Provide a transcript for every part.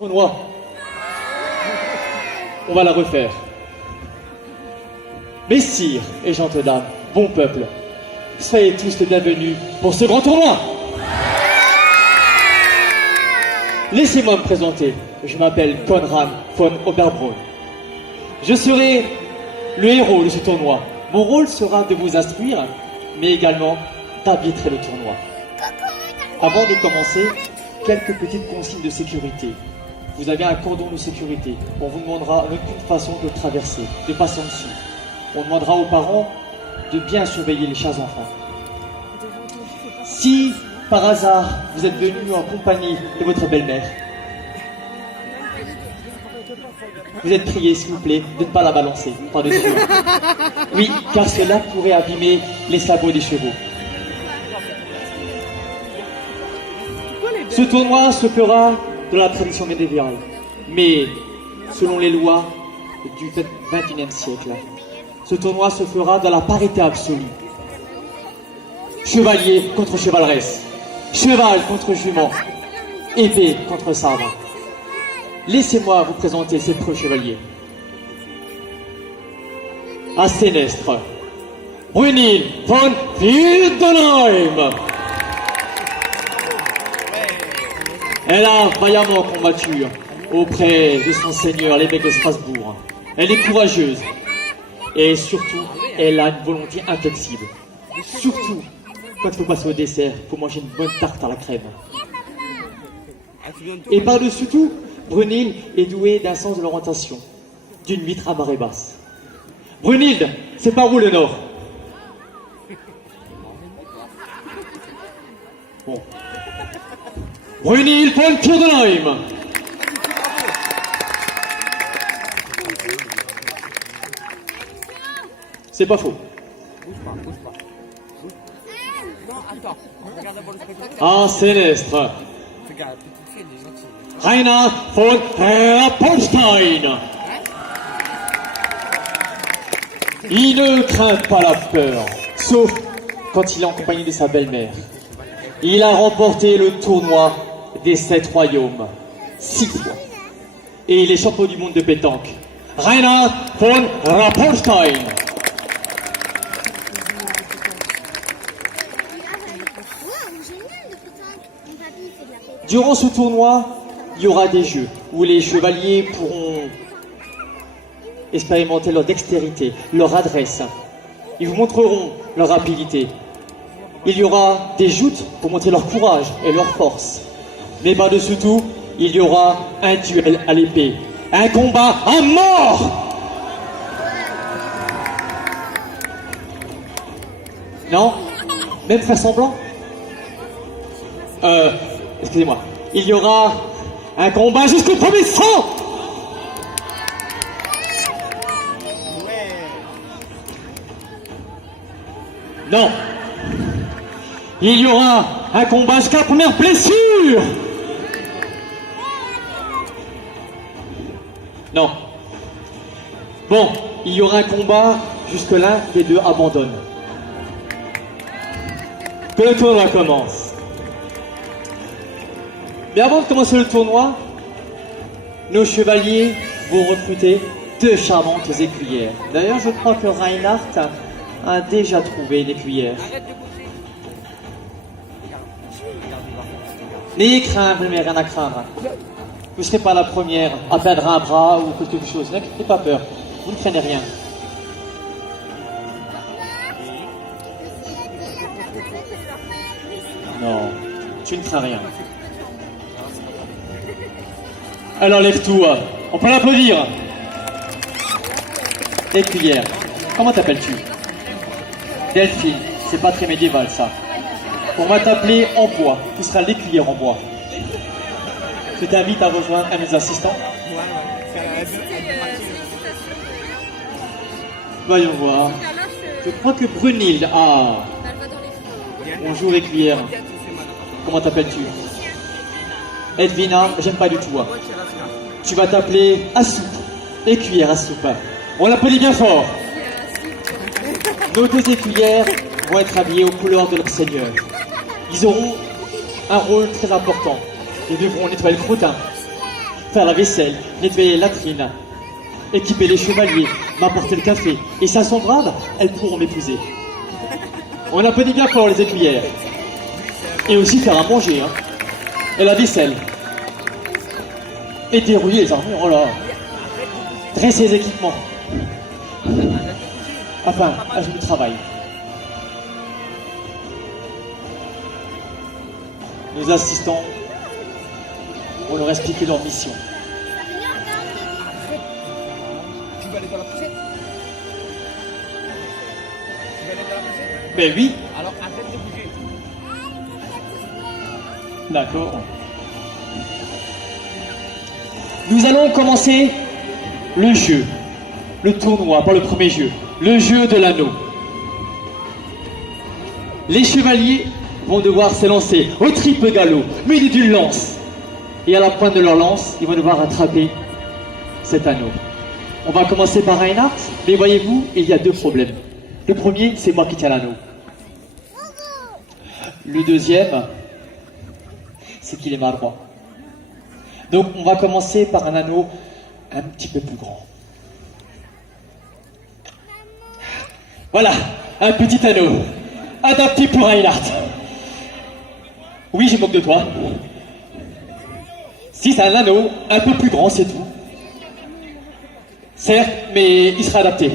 Tournoi. On va la refaire. Messires et gentes dames, bon peuple, soyez tous les bienvenus pour ce grand tournoi. Laissez-moi me présenter. Je m'appelle Konrad von Oberbrunn. Je serai le héros de ce tournoi. Mon rôle sera de vous instruire, mais également d'arbitrer le tournoi. Avant de commencer, quelques petites consignes de sécurité. Vous avez un cordon de sécurité. On vous demandera en aucune façon de traverser, de passer en dessous. On demandera aux parents de bien surveiller les chers enfants. Si, par hasard, vous êtes venu en compagnie de votre belle-mère, vous êtes prié, s'il vous plaît, de ne pas la balancer par-dessus. Oui, car cela pourrait abîmer les sabots des chevaux. Ce tournoi se fera de la tradition médiévale, mais selon les lois du XXIe siècle. Ce tournoi se fera dans la parité absolue. Chevalier contre chevaleresse, cheval contre jument, épée contre sabre. Laissez-moi vous présenter ces preux chevaliers. À Sénestre, Brunhild von Wildenheim. Elle a vaillamment combattu auprès de son seigneur, l'évêque de Strasbourg. Elle est courageuse et surtout, elle a une volonté inflexible. Surtout, quand il faut passer au dessert, il faut manger une bonne tarte à la crème. Et par-dessus tout, Brunhild est douée d'un sens de l'orientation, d'une huître à marée basse. Brunhild, c'est par où le nord? Bon. Brunhild von Wildenheim. C'est pas faux. À Sénestre, Reinhard von Rapolstein. Il ne craint pas la peur, sauf quand il est en compagnie de sa belle-mère. Il a remporté le tournoi des 7 royaumes 6 fois. Et il est champion du monde de pétanque. Reinhard von Rapolstein. Durant ce tournoi, il y aura des jeux où les chevaliers pourront expérimenter leur dextérité, leur adresse. Ils vous montreront leur rapidité. Il y aura des joutes pour montrer leur courage et leur force. Mais par-dessus tout, il y aura un duel à l'épée. Un combat à mort! Non? Même faire semblant? Excusez-moi. Il y aura un combat jusqu'au premier sang! Non. Il y aura un combat jusqu'à la première blessure! Non. Bon, il y aura un combat jusque l'un des deux abandonne. Que le tournoi commence. Mais avant de commencer le tournoi, nos chevaliers vont recruter 2 charmantes écuyères. D'ailleurs, je crois que Reinhard a déjà trouvé une écuyère. N'ayez crainte, vous n'avez rien à craindre. Vous ne serez pas la première à perdre un bras ou quelque chose. N'ayez pas peur, vous ne craignez rien. Non, tu ne crains rien. Alors lève-toi, on peut l'applaudir. Écuyère, comment t'appelles-tu? Delphine, c'est pas très médiéval ça. On va t'appeler en bois, tu seras l'écuyère en bois. Je t'invite à rejoindre un de mes assistants. Voyons voir. Je crois que Brunhild. Ah. Bonjour écuyère. Comment t'appelles-tu? Edwina, j'aime pas du tout. Hein. Tu vas t'appeler Assoup. Écuyère Assoup. On l'applaudit bien fort. Nos 2 écuyères vont être habillées aux couleurs de leur seigneur. Ils auront un rôle très important. Ils devront nettoyer le crottin, faire la vaisselle, nettoyer les latrines, équiper les chevaliers, m'apporter le café. Et ça sont braves, elles pourront m'épouser. On applaudit bien fort les écuyères. Et aussi faire à manger, hein. Et la vaisselle. Et dérouiller les armures, oh là. Dresser les équipements. Enfin, je du travail. Nos assistants vont leur expliquer leur mission. Tu vas aller dans la poussette. Tu vas aller dans la poussette. Mais oui. Alors arrête de bouger. D'accord. Nous allons commencer le jeu, le tournoi, pas le premier jeu, le jeu de l'anneau. Les chevaliers vont devoir s'élancer au triple galop, munis d'une lance. Et à la pointe de leur lance, ils vont devoir attraper cet anneau. On va commencer par Reinhardt, mais voyez-vous, il y a deux problèmes. Le premier, c'est moi qui tiens l'anneau. Le deuxième, c'est qu'il est maladroit. Donc on va commencer par un anneau un petit peu plus grand. Voilà, un petit anneau, adapté pour Reinhardt. Oui, je moque de toi. Si c'est un anneau un peu plus grand, c'est tout. Certes, mais il sera adapté.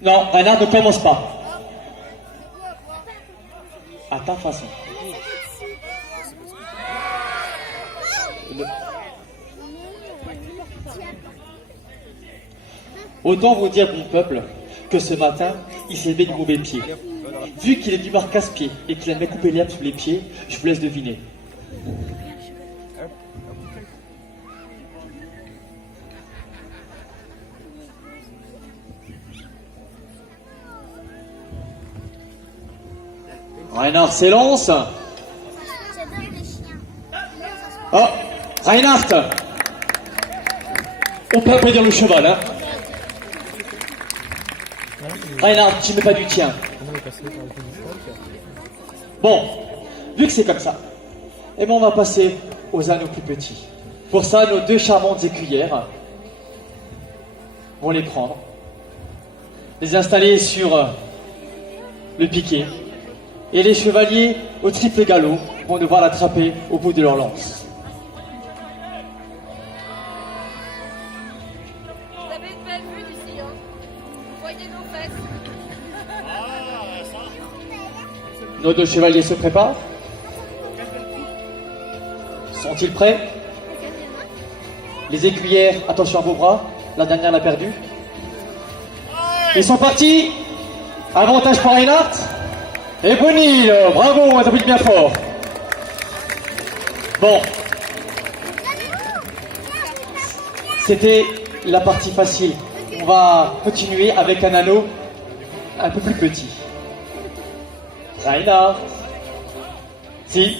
Non, Reinhardt ne commence pas. À ta façon. Autant vous dire, mon peuple, que ce matin, il s'est levé du mauvais pied. Vu qu'il est du casse-pied et qu'il aimait couper l'herbe sous les pieds, je vous laisse deviner. Reinhardt s'élance. Oh, Reinhardt. On peut applaudir le cheval, hein. Reinhardt, tu mets pas du tien. Bon, vu que c'est comme ça, eh ben on va passer aux anneaux plus petits. Pour ça, nos deux charmantes écuyères vont les prendre, les installer sur le piquet, et les chevaliers au triple galop vont devoir l'attraper au bout de leur lance. Vous avez une belle vue d'ici, hein. Vous voyez nos fesses. Nos deux chevaliers se préparent. Sont-ils prêts? Les écuyères, attention à vos bras. La dernière l'a perdu. Ils sont partis. Avantage pour Reinhardt. Et Bonil, bravo, on applaudit bien fort. Bon. C'était la partie facile. On va continuer avec un anneau un peu plus petit. Reinhardt. Si.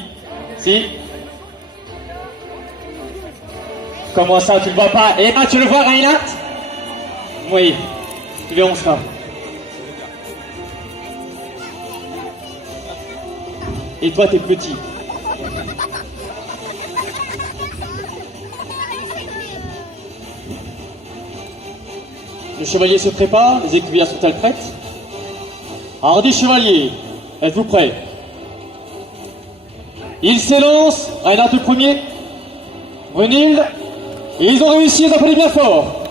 Comment ça, tu le vois pas? Eh ben, tu le vois, Reinhardt? Oui. Nous verrons ça. Et toi, t'es petit. Le chevalier se prépare, les écuyères sont-elles prêtes? Hardi chevalier, êtes-vous prêts? Il s'élance, Reinhardt le premier, Brunhilde, et ils ont réussi, ils applaudissent bien fort.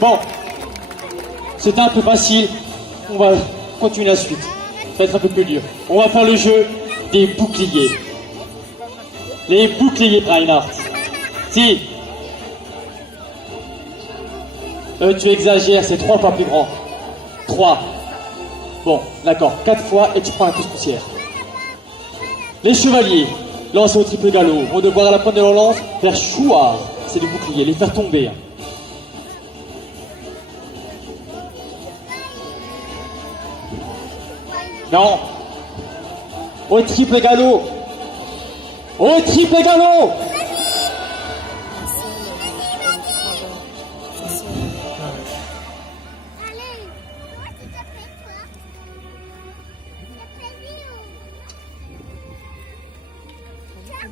Bon, c'était un peu facile, on va continuer la suite, ça va être un peu plus dur. On va faire le jeu des boucliers. Les boucliers, Reinhardt. Si. Tu exagères, c'est 3 fois plus grand. 3. Bon, d'accord, 4 fois et tu prends un coup de poussière. Les chevaliers, lancés au triple galop, vont devoir à la pointe de leur lance faire chouard, c'est des boucliers, les faire tomber. Non. Au triple galop. Au triple galop.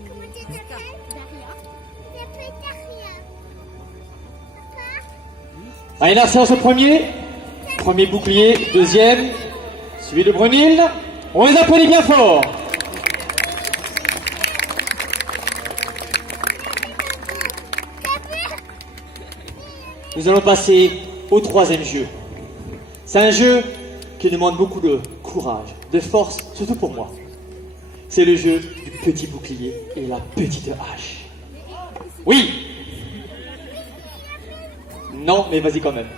comment tu t'appelles? Daria. Je m'appelle Daria. Papa? Reinhard se lance au premier. Premier bouclier, deuxième. Suivi de Brunhilde. On les applaudit bien fort. Nous allons passer au troisième jeu. C'est un jeu qui demande beaucoup de courage, de force, surtout pour moi. C'est le jeu du petit bouclier et la petite hache. Oui. Non, mais vas-y quand même.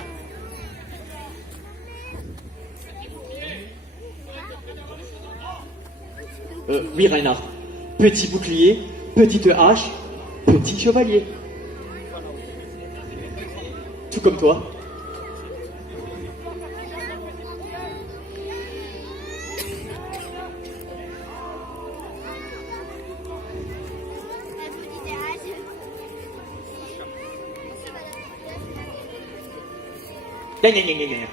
Oui, Reinhard. Petit bouclier, petite hache, petit chevalier. Tout comme toi. Gna, gna, gna, gna, gna.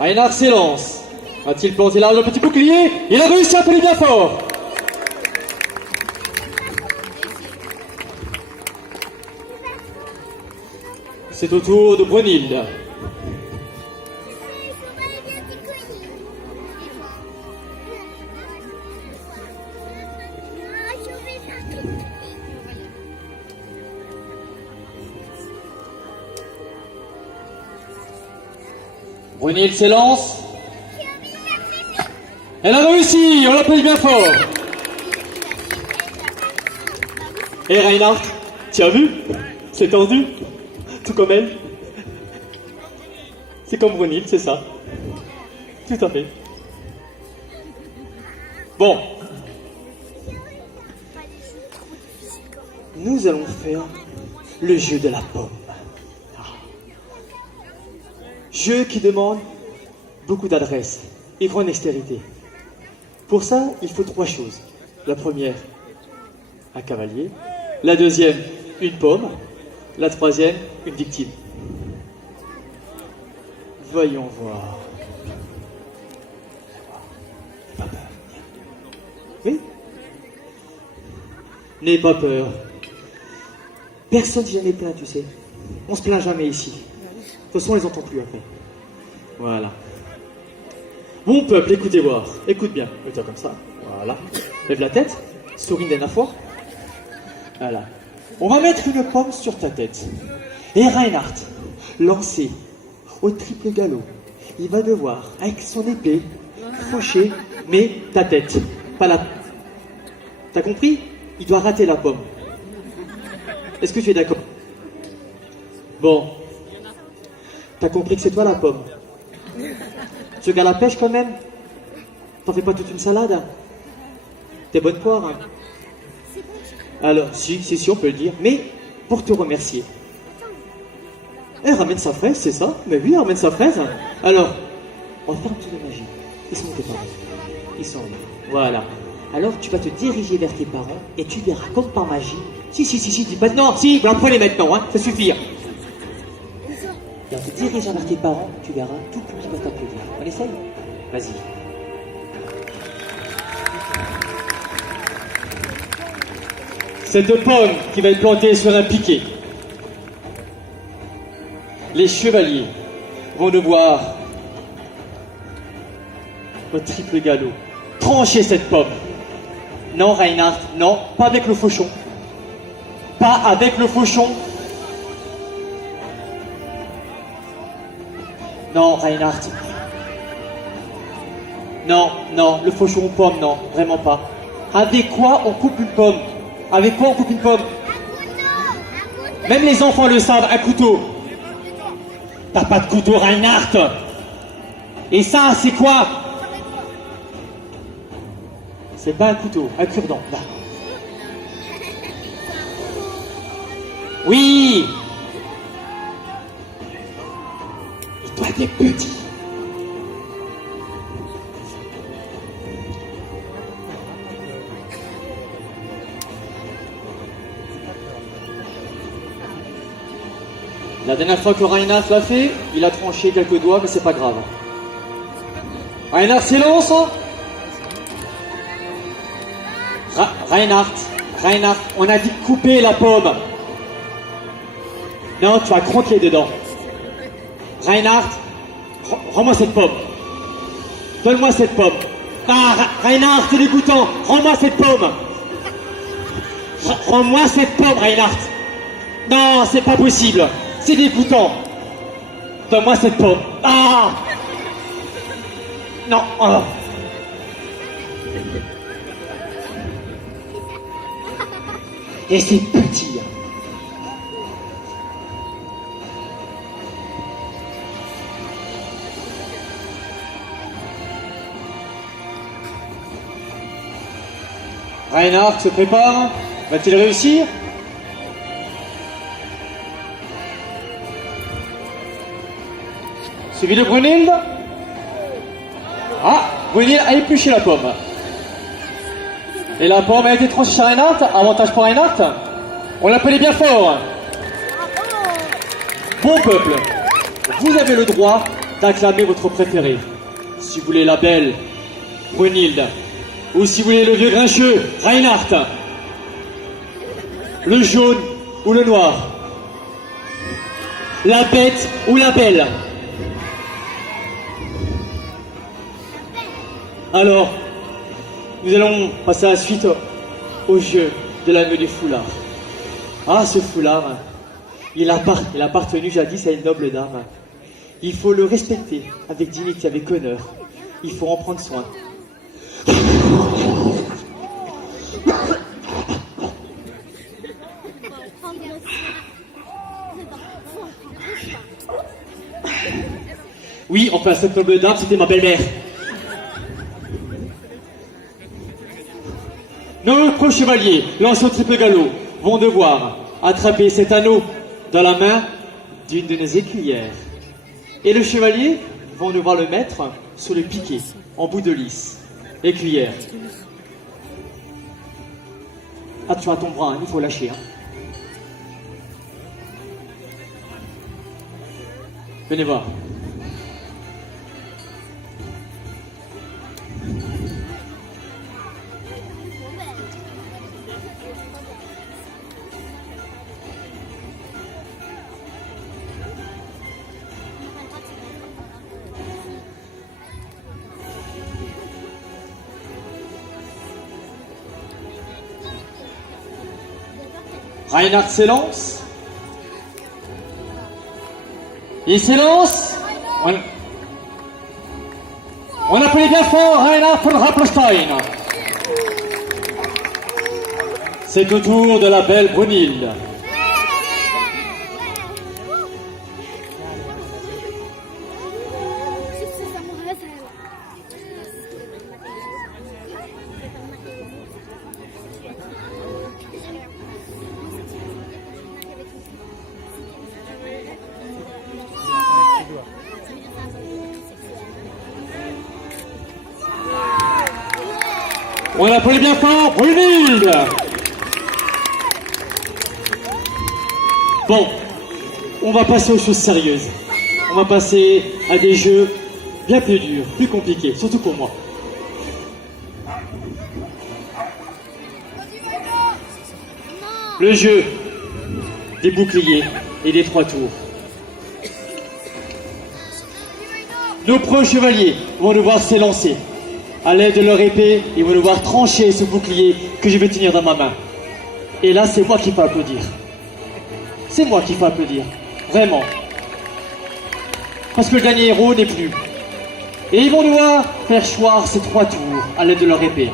Reinhard s'élance. A-t-il planté large le petit bouclier? Il a réussi à appeler bien fort. C'est au tour de Brunhilde. Brunhilde s'élance. Elle a réussi, on l'applaudit bien fort. Et Reinhard, tu as vu? C'est tendu, tout comme elle. C'est comme Brunhilde, c'est ça. Tout à fait. Bon. Nous allons faire le jeu de la pomme. Jeu qui demande beaucoup d'adresse et grande dextérité. Pour ça, il faut 3 choses. La première, un cavalier. La deuxième, une pomme. La troisième, une victime. Voyons voir. Pas peur. Oui? N'aie pas peur. Personne s'est jamais plaint, tu sais. On se plaint jamais ici. De toute façon, on les entend plus après. Voilà. Bon peuple, écoutez voir. Écoute bien. Mets-toi comme ça. Voilà. Lève la tête. Souris une dernière fois. Voilà. On va mettre une pomme sur ta tête. Et Reinhard, lancé au triple galop, il va devoir, avec son épée, faucher, mais ta tête. Pas la... T'as compris? Il doit rater la pomme. Est-ce que tu es d'accord? Bon. T'as compris que c'est toi la pomme? Tu regardes la pêche quand même? T'en fais pas toute une salade? Hein? T'es bonne poire, hein? Alors, si, on peut le dire, mais pour te remercier. Elle ramène sa fraise, c'est ça? Mais oui, elle ramène sa fraise. Alors, on va faire un petit de magie. Ils sont où tes parents? Ils sont là. Voilà. Alors, tu vas te diriger vers tes parents et tu verras comme par magie. Si, dis pas non, si, vous en prenez maintenant, hein, ça suffit. Et en te dirigeant vers tes parents, tu verras tout le public va t'applaudir. On essaye? Vas-y. Cette pomme qui va être plantée sur un piquet. Les chevaliers vont devoir, au triple galop, trancher cette pomme. Non, Reinhard, non, pas avec le fauchon. Pas avec le fauchon. Non, Reinhard. Non, le fauchon pomme, non, vraiment pas. Avec quoi on coupe une pomme? Avec quoi on coupe une pomme? Même les enfants le savent, un couteau. T'as pas de couteau, Reinhard. Et ça, c'est quoi? C'est pas un couteau, un cure-dent, là. Oui. Il doit être petit. La dernière fois que Reinhardt l'a fait, il a tranché quelques doigts, mais c'est pas grave. Reinhardt, silence. Reinhardt, on a dit couper la pomme. Non, tu vas croquer dedans. Reinhardt, rends-moi cette pomme. Donne-moi cette pomme. Ah, Reinhardt, c'est dégoûtant. Rends-moi cette pomme. Rends-moi cette pomme, Reinhardt. Non, c'est pas possible. C'est dégoûtant. Donne-moi cette pomme. Ah! Non. Oh. Et c'est petit. Reinhardt se prépare. Va-t-il réussir? Suivi de Brunhilde. Ah, Brunhilde a épluché la pomme. Et la pomme a été tranchée chez Reinhardt. Avantage pour Reinhardt. On l'appelait bien fort. Bon peuple, vous avez le droit d'acclamer votre préféré. Si vous voulez la belle Brunhilde, ou si vous voulez le vieux grincheux Reinhardt, le jaune ou le noir, la bête ou la belle. Alors, nous allons passer à la suite au jeu de l'anneau du foulard. Ah, ce foulard, il a appartenu jadis à une noble dame. Il faut le respecter avec dignité, avec honneur. Il faut en prendre soin. Oui, enfin, cette noble dame, c'était ma belle-mère. Nos pro chevaliers, lancés au triple galop, vont devoir attraper cet anneau dans la main d'une de nos écuyères. Et le chevalier vont devoir le mettre sur le piquet, en bout de lisse. Écuyère. Attention à ton bras, hein, il faut lâcher. Hein. Venez voir. Reinhardt s'élance. Il s'élance. On appelait bien fort Reinhardt von Rappelstein. C'est au tour de la belle Brunhilde. On appelait bien fort Brunhilde. Bon, on va passer aux choses sérieuses. On va passer à des jeux bien plus durs, plus compliqués, surtout pour moi. Le jeu des boucliers et des 3 tours. Nos pro chevaliers vont devoir s'élancer. À l'aide de leur épée, ils vont devoir trancher ce bouclier que je vais tenir dans ma main. Et là, c'est moi qui peux applaudir. C'est moi qui peux applaudir. Vraiment. Parce que le dernier héros n'est plus. Et ils vont devoir faire choir ces 3 tours à l'aide de leur épée.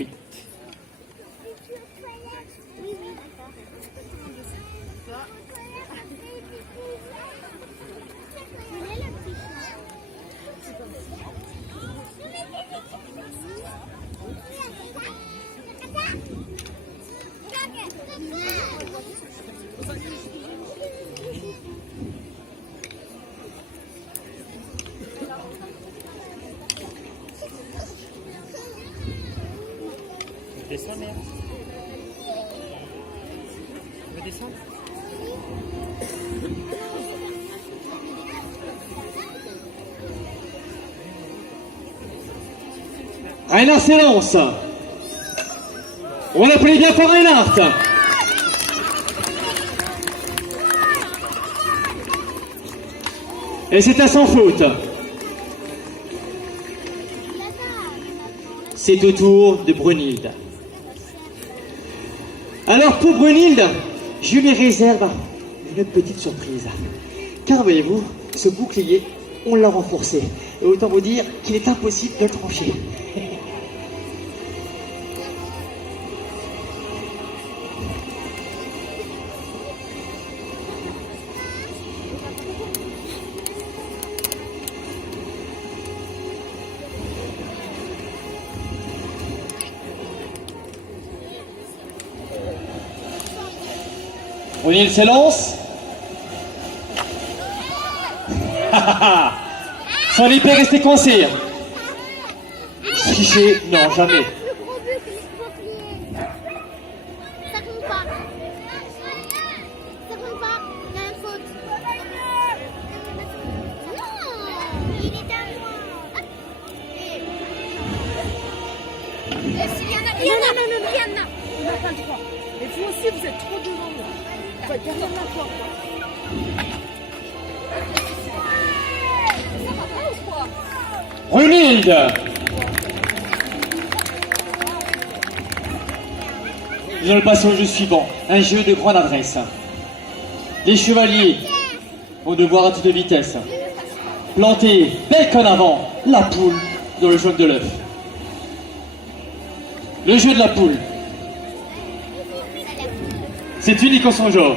Oui. Descends, merde. Tu veux descendre? Reinhard s'élance. On l'applaudit bien pour Reinhard. Et c'est à sans faute. C'est au tour de Brunhilde. Alors pour Brunhilde, je lui réserve une petite surprise. Car voyez-vous, ce bouclier, on l'a renforcé. Et autant vous dire qu'il est impossible de le trancher. Brunhilde s'élance. Son épée est restée coincée. Tricher, non, jamais. Le gros but, le bouclier. Ça compte pas. Ça compte pas. Il y a une faute. Non, il est à moi. Liana. On n'a pas le droit. Et vous aussi, vous êtes trop devant moi. Enfin, derrière la porte. Ça va pas ou quoi? Brunhilde. Nous allons passer au jeu suivant, un jeu de grande adresse. Les chevaliers vont devoir à toute vitesse planter bec en avant la poule dans le jaune de l'œuf. Le jeu de la poule. C'est unique en son genre.